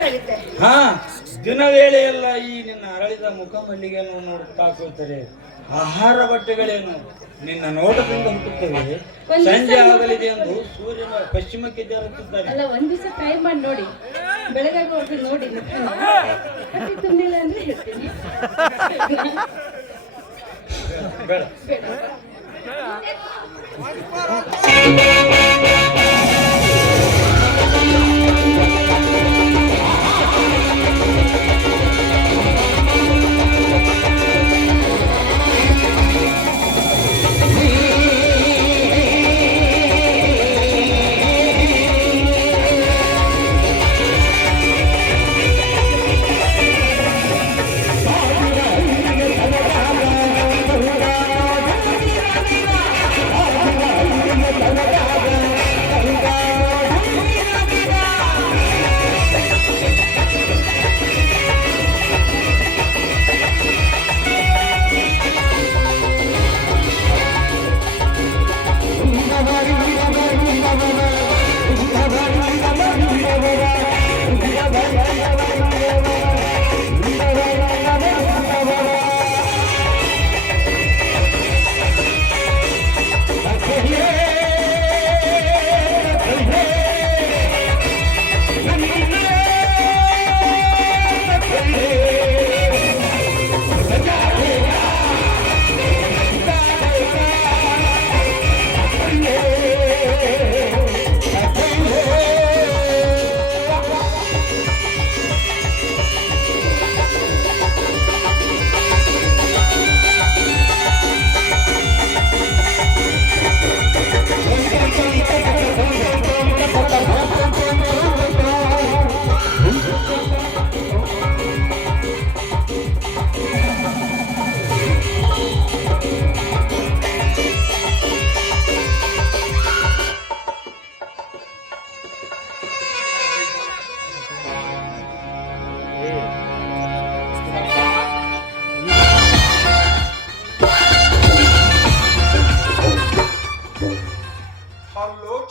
ಹಾ ದಿನ ವೇಳೆಯೆಲ್ಲ ಈ ನಿನ್ನ ಅರಳಿದ ಮುಖ ಮಲ್ಲಿಗೆಯನ್ನು ನೋಡುತ್ತಾ ಕೂಳ್ತಾರೆ. ಆಹಾರ ಬಟ್ಟೆಗಳೇನು ನಿನ್ನ ನೋಟದಿಂದ ಹುಟ್ಟುತ್ತವೆ. ಸಂಜೆ ಆಗಲಿದೆ ಎಂದು ಸೂರ್ಯನ ಪಶ್ಚಿಮಕ್ಕೆ ಜಾರುತ್ತಿದ್ದಾನೆ. ಅಲ್ಲ, ಒಂದ್ ದಿವಸ ಟ್ರೈ ಮಾಡಿ ನೋಡಿ, ಬೆಳಗಾಗುವಾಗ ನೋಡಿ ತುಂಬಿಲ್ಲ ಅಂದ್ರೆ ಹೇಳ್ತೀನಿ. ಬೇಡ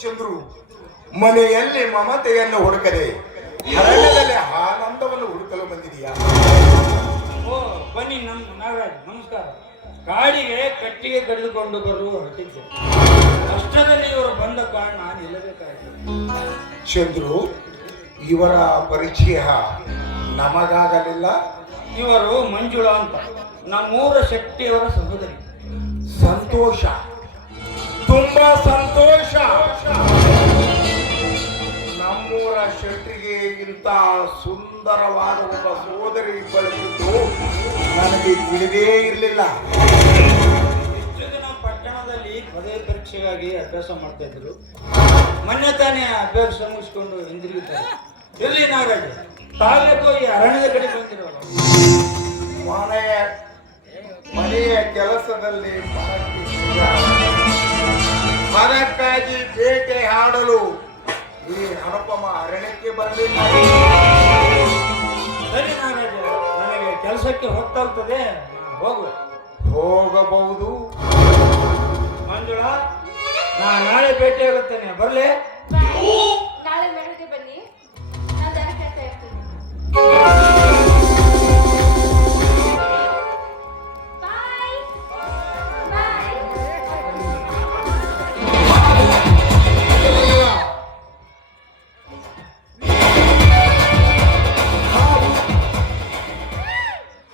ಚಂದ್ರು, ಮನೆಯಲ್ಲಿ ಮಮತೆಯನ್ನು ಹುಡುಕದೆ ಅರಣ್ಯದಲ್ಲಿ ಆನಂದವನ್ನು ಹುಡುಕಲು ಬಂದಿದೆಯಾ? ಓ ಬನ್ನಿ ನಾಗರಾಜ್, ನಮಸ್ಕಾರ. ಕಾಡಿಗೆ ಕಟ್ಟಿಗೆ ಕಡಿದುಕೊಂಡು ಬರುವ ಹೊರಟಿದ್ದೆ. ಅಷ್ಟರಲ್ಲಿ ಇವರು ಬಂದ ಕಾರಣ ನಿಲ್ಲಬೇಕಾಯಿತು. ಚಂದ್ರು, ಇವರ ಪರಿಚಯ ನಮಗಾಗಲಿಲ್ಲ. ಇವರು ಮಂಜುಳಾ ಅಂತ, ನಮ್ಮೂರ ಶೆಟ್ಟಿಯವರ ಸಹೋದರಿ. ಸಂತೋಷ, ತುಂಬಾ ಸಂತೋಷ. ನಮ್ಮೂರ ಶೆಟ್ಟಿಗೆ ಇಂಥ ಸುಂದರವಾದ ಒಬ್ಬ ಸೋದರಿ ಬಳಸಿದ್ದು ನನಗೆ ತಿಳಿದೇ ಇರಲಿಲ್ಲ. ಇಷ್ಟು ದಿನ ಪಟ್ಟಣದಲ್ಲಿ ಪದವಿ ಪರೀಕ್ಷೆಗಾಗಿ ಅಭ್ಯಾಸ ಮಾಡ್ತಾ ಇದ್ರು. ಮೊನ್ನೆ ತಾನೇ ಅಭ್ಯಾಸ ಮುಗಿಸ್ಕೊಂಡು ಹಿಂದಿರುಗುತ್ತಾರೆ. ಎಲ್ಲಿ ನಾಗರಾಜ್, ತಾವೇಕೋ ಈ ಅರಣ್ಯದ ಕಡೆ ಬಂದಿರೋರು? ಮನೆಯ ಕೆಲಸದಲ್ಲಿ ಅದಕ್ಕಾಗಿ ಬೇಟೆ ಆಡಲು ಈ ಅನುಪಮ ಅರಣ್ಯಕ್ಕೆ ಬಂದಿದ್ದಾರೆ. ಸರಿ ನಾಗರಾಜ, ನನಗೆ ಕೆಲಸಕ್ಕೆ ಹೊತ್ತಾಗ್ತದೆ, ಹೋಗಬಹುದು. ಮಂಜುಳಾ, ನಾಳೆ ಭೇಟಿ ಆಗುತ್ತೇನೆ, ಬರ್ಲೆ? ನಾಳೆ ಬೆಳಗ್ಗೆ ಬನ್ನಿ, ನಾನು ದಾರಿ ಕಾಯ್ತಾ ಇರ್ತೀನಿ.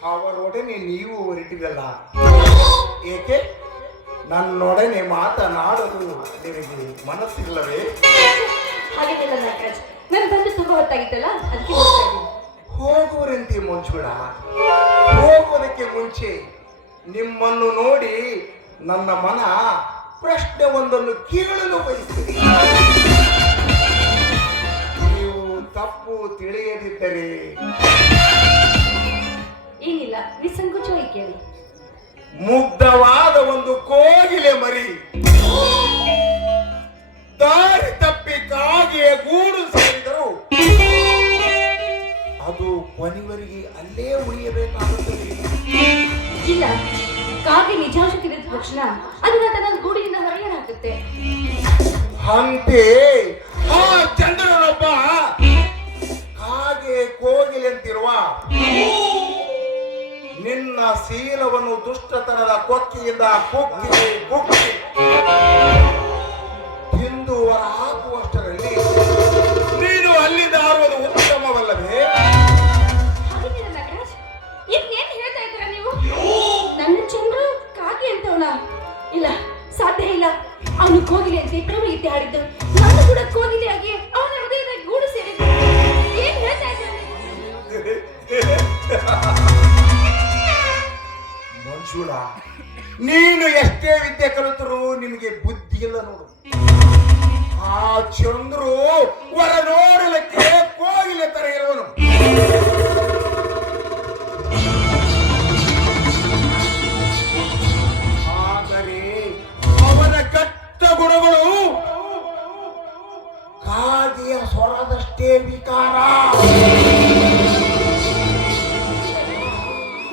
ಅವರೊಡನೆ ನೀವು ಹೊರಟಿರಲ್ಲ, ಏಕೆ? ನನ್ನೊಡನೆ ಮಾತನಾಡಲು ನಿಮಗೆ ಮನಸ್ಸಿಲ್ಲವೇ? ಹಾಗೇನಿಲ್ಲ ನಾಗರಾಜ್, ನಾನು ಬಂದು ತುಂಬಾ ಹೊತ್ತಾಗಿತ್ತಲ್ಲ, ಅದಕ್ಕೆ ಹೋಗ್ತಾ ಇದ್ದೀನಿ. ಹೋಗುವರಂತೆ ಮಂಜುಳ, ಹೋಗುವುದಕ್ಕೆ ಮುಂಚೆ ನಿಮ್ಮನ್ನು ನೋಡಿ ನನ್ನ ಮನ ಪ್ರಶ್ನೆ ಒಂದನ್ನು ಕೇಳಲು ಬಯಸಿದೆ. ನೀವು ತಪ್ಪು ತಿಳಿಯದಿದ್ದರೆ ಏನಿಲ್ಲ, ನಿಸ್ಸಂಕೋಚವಾಗಿ ಕೇಳಿ. ಮುಗ್ಧವಾದ ಒಂದು ಕೋಗಿಲೆ ಮರಿ ದಾರಿ ತಪ್ಪಿ ಕಾಗೆಯ ಗೂಡು ಸೇರಿದರು ಅದು ಕೊನೆವರೆಗೆ ಅಲ್ಲೇ ಉಳಿಯಬೇಕಾಗುತ್ತದೆ. ಇಲ್ಲ, ಕಾಗೆ ನಿಜಾಂಶ ತಿಳಿದ ತಕ್ಷಣ ಅದನ್ನ ತನ್ನ ಗೂಡಿನಿಂದ ಹೊರಗೆ ಹಾಕುತ್ತೆ. ಅಂತೆ ಆ ಚಂದ್ರನೊಬ್ಬ ಕಾಗೆ ಕೋಗಿಲೆಂತಿರುವ ನಿನ್ನ ಶೀಲವನ್ನು ದುಷ್ಟತನದ ಕೊಕ್ಕಿಯಿಂದ ಕುಕ್ಕಿ ಕುಕ್ಕಿ ತಿಂದು ಹೊರ ಹಾಕುವಷ್ಟರಲ್ಲಿ ನೀನು ಅಲ್ಲಿಂದ ಆರುವುದು ಉತ್ತಮವಲ್ಲವೇ? ಹಾಗಿದ್ದೀರ ನಟರಾಜ್, ಇನ್ನೇನ್ ಹೇಳ್ತಾ ಇದ್ದೀರಾ ನೀವು? ನನ್ನ ಚಂದ್ರು ಕಾಗೆ ಅಂತವನ? ಇಲ್ಲ, ಸಾಧ್ಯ ಇಲ್ಲ. ಅವನು ಕೋಗಿಲೆ ಅಂತ ಪ್ರವೃತ್ತಿ ಹಾಡಿದ್ದು, ನಾನು ಕೂಡ ಕೋಗಿಲೆಯಾಗಿ ಅವನ ಹೃದಯದ ಗೂಡು ಸೇರಿದ್ದು. ಏನ್ ಹೇಳ್ತಾ ಇದ್ದೀರಾ ನೀವು? ಮಂಜುಳ, ನೀನು ಎಷ್ಟೇ ವಿದ್ಯೆ ಕಲಿತರೂ ನಿನಗೆ ಬುದ್ಧಿ ಇಲ್ಲ ನೋಡು. ಆ ಚಂದ್ರು ಹೊರ ನೋಡಲಿಕ್ಕೆ ಕೋಗಿಲೆ ತರ ಇರುವನು. ಆದರೆ ಅವನ ಕೆಟ್ಟ ಗುಣಗಳು ಕಾಗೆಯ ಸ್ವರದಷ್ಟೇ ವಿಕಾರ.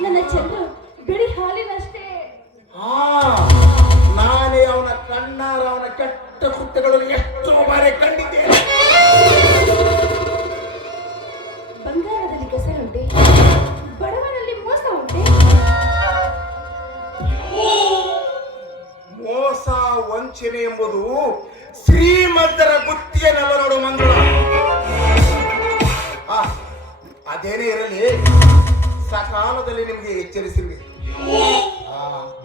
ನನ್ನ ಚಂದ್ರು ಬಿಳಿ ಹಾಲಿನಷ್ಟೇ. ನಾನೇ ಅವನ ಕಣ್ಣಾರ ಅವನ ಕೆಟ್ಟ ಕೃತ್ಯಗಳನ್ನು ಎಷ್ಟು ಬಾರಿ ಕಂಡಿದ್ದೇನೆ. ಬಂಗಾರದಲ್ಲಿ ಕೆಸರುಂಟೆ, ಬಡವರಲ್ಲಿ ಮೋಸ ಉಂಟೆ. ಮೋಸ ವಂಚನೆ ಎಂಬುದು ಶ್ರೀಮಂತರ ಗುತ್ತಿಗೆನಲ್ಲ ನೋಡು ಮಂಗಳ. ಅದೇನೇ ಇರಲಿ, ಸಕಾಲದಲ್ಲಿ ನಿಮಗೆ ಎಚ್ಚರಿಸಿರುವೆ.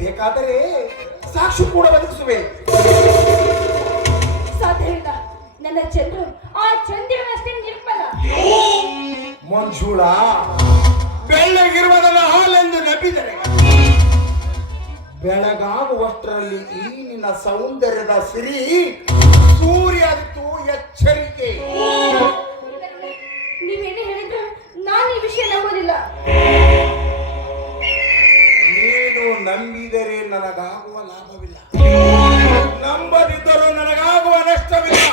ಬೇಕಾದರೆ ಸಾಕ್ಷಿ ಕೂಡ ಬದಲಿಸುವೆ. ಸಾಧ್ಯವಿಲ್ಲ. ನನ್ನ ಚಂದ್ರು ಆ ಚಂದ್ರನಷ್ಟೇ ನಿರ್ಮಲ. ಮಂಜುಳ, ಬೆಳ್ಳಗಿರುವುದನ್ನು ಹಾಲೆಂದು ನಂಬಿದರೆ ಬೆಳಗಾಗುವಷ್ಟರಲ್ಲಿ ಈ ನಿನ್ನ ಸೌಂದರ್ಯದ ಸಿರಿ ಸೂರ್ಯದಿತ್ತು. ಎಚ್ಚರಿಕೆ. ನೀವೇನೇ ಹೇಳಿದ್ರು ನಾನು ಈ ವಿಷಯ ನಂಬೋದಿಲ್ಲ. ನೀನು ನಂಬಿದರೆ ನನಗಾಗುವ ಲಾಭವಿಲ್ಲ, ನಂಬದಿದ್ದರೂ ನನಗಾಗುವ ನಷ್ಟವಿಲ್ಲ.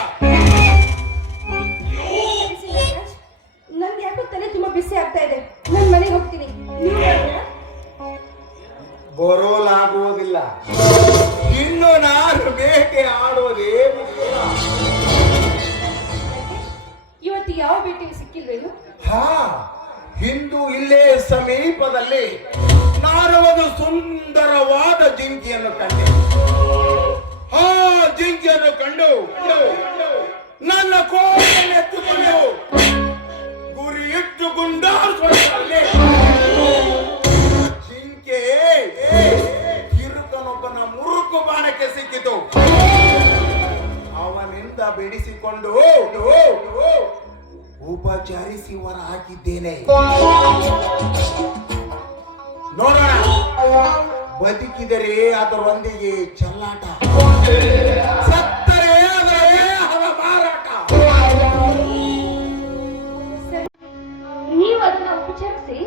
ನಂಗೆ ಯಾಕೋ ತಲೆ ತುಂಬಾ ಬಿಸಿ ಆಗ್ತಾ ಇದೆ. ನಾನು ಮನೆಗೆ ಹೋಗ್ತೀನಿ. ನೀವು ಬರ್ತೀರಾ? ಬರೋಲಾಗುವುದಿಲ್ಲ. ಇನ್ನು ನಾನು ಬೇಟೆ ಆಡೋದೇ ಮುಖ್ಯ. ಇವತ್ತು ಯಾವ ಭೇಟಿಗೆ ಸಿಕ್ಕಿಲ್ವೇನು? ಇಂದು ಇಲ್ಲೇ ಸಮೀಪದಲ್ಲಿ ನಾನು ಒಂದು ಸುಂದರವಾದ ಜಿಂಕೆಯನ್ನು ಕಂಡೆ. ಆ ಜಿಂಕೆಯನ್ನು ಕಂಡು ನನ್ನ ಕೋಣೆಯನ್ನು ಎತ್ತುಕೊಂಡು ಗುರಿ ಇಟ್ಟು ಗುಂಡಾರಿಸುವಷ್ಟರಲ್ಲಿ ಜಿಂಕೆ ಕಿರುಕನೊಬ್ಬನ ಮುರುಕು ಬಾಣಕ್ಕೆ ಸಿಕ್ಕಿತು. ಅವನಿಂದ ಬಿಡಿಸಿಕೊಂಡು ಉಪಚರಿಸಿ ಹೊರ ಹಾಕಿದ್ದೇನೆ. ನೋಡೋಣ, ಬದುಕಿದರೆ ಅದರೊಂದಿಗೆ ಚೆಲ್ಲಾಟ, ಸತ್ತರೆ ಅದರ ಮಾರಾಟ. ನೀವು ಅದನ್ನ ಉಪಚರಿಸಿ,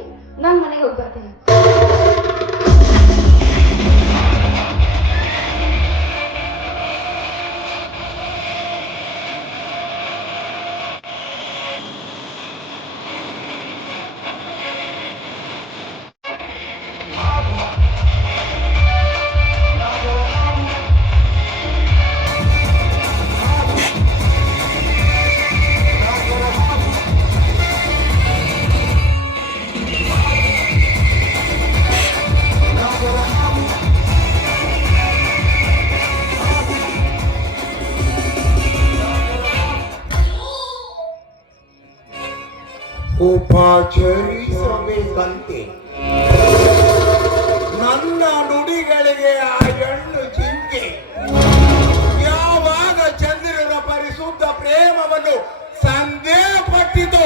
ನಾನು ಮನೆಗೆ ಹೋಗಿ ಬರ್ತೀನಿ. ಉಪಚರಿಸಬೇಕಂತೆ ನನ್ನ ನುಡಿಗಳಿಗೆ ಆ ಹೆಣ್ಣು ಜಿಂಕೆ ಯಾವಾಗ ಚಂದ್ರನ ಪರಿಶುದ್ಧ ಪ್ರೇಮವನ್ನು ಸಂದೇಹ ಪಟ್ಟಿತು,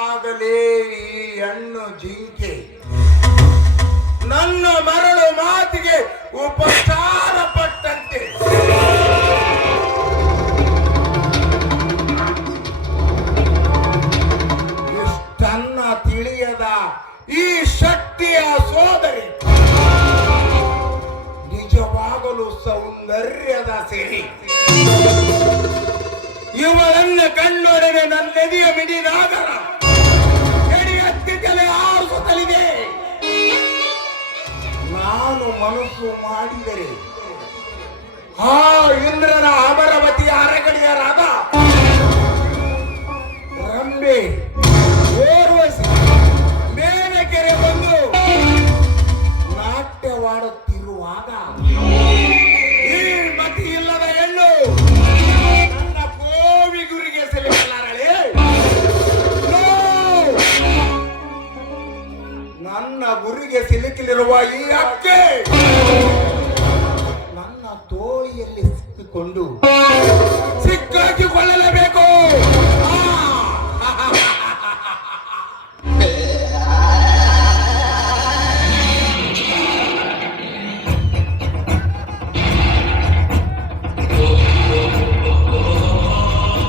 ಆಗಲೇ ಈ ಹೆಣ್ಣು ಜಿಂಕೆ ನನ್ನ ಮರಳು ಮಾತಿಗೆ ಉಪಚಾರ ಪಟ್ಟಂತೆ. ಇಷ್ಟನ್ನ ತಿಳಿಯದ ಈ ಶಕ್ತಿಯ ಸೋದರಿ ನಿಜವಾಗಲು ಸೌಂದರ್ಯದ ಸಿರಿ. ಇವಳನ್ನು ಕಣ್ಣೊಡನೆ ನನ್ನೆದೆಯ ಮಿಡಿದಾಗರ ಎತ್ತಿ ತಲೆ ಆರಿಸುತ್ತಲಿದೆ. ನಾನು ಮನಸ್ಸು ಮಾಡಿದರೆ ಆ ಇಂದ್ರನ ಮಾಡುವಾಗ ಈ ಮತಿ ಇಲ್ಲದ ಹೆಣ್ಣು ನನ್ನ ಕೋವಿ ಗುರಿಗೆ ಸಿಲುಕಲಾರಳೆ. ನನ್ನ ಗುರಿಗೆ ಸಿಲುಕಿಲಿರುವ ಈ ಅಕ್ಕೆ ನನ್ನ ತೋಳಿಯಲ್ಲಿ ಸಿಕ್ಕಿಕೊಂಡು ಸಿಕ್ಕಾಕಿಕೊಳ್ಳಲೇಬೇಕು.